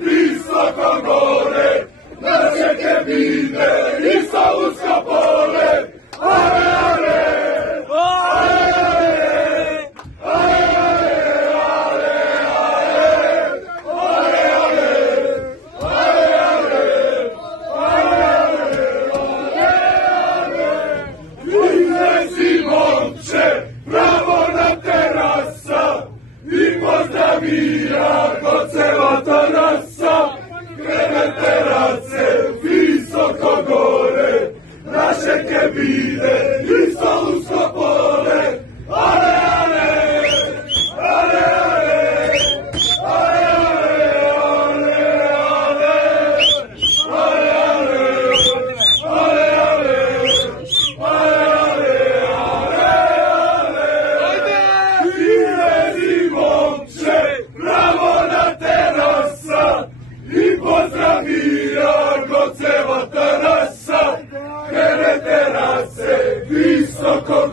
Visoko gore, naše kebine i Savudska pole. Ale, ale, ale, ale, Iznesi momče, pravo na terasa i pozdravija kod ceva tarasa. Krene terase, visoko gore, naše kebine i Savudsko pole. Ale, ale, ale, ale, ale, pozdravija kod ceva tarasa, krene terase, visoko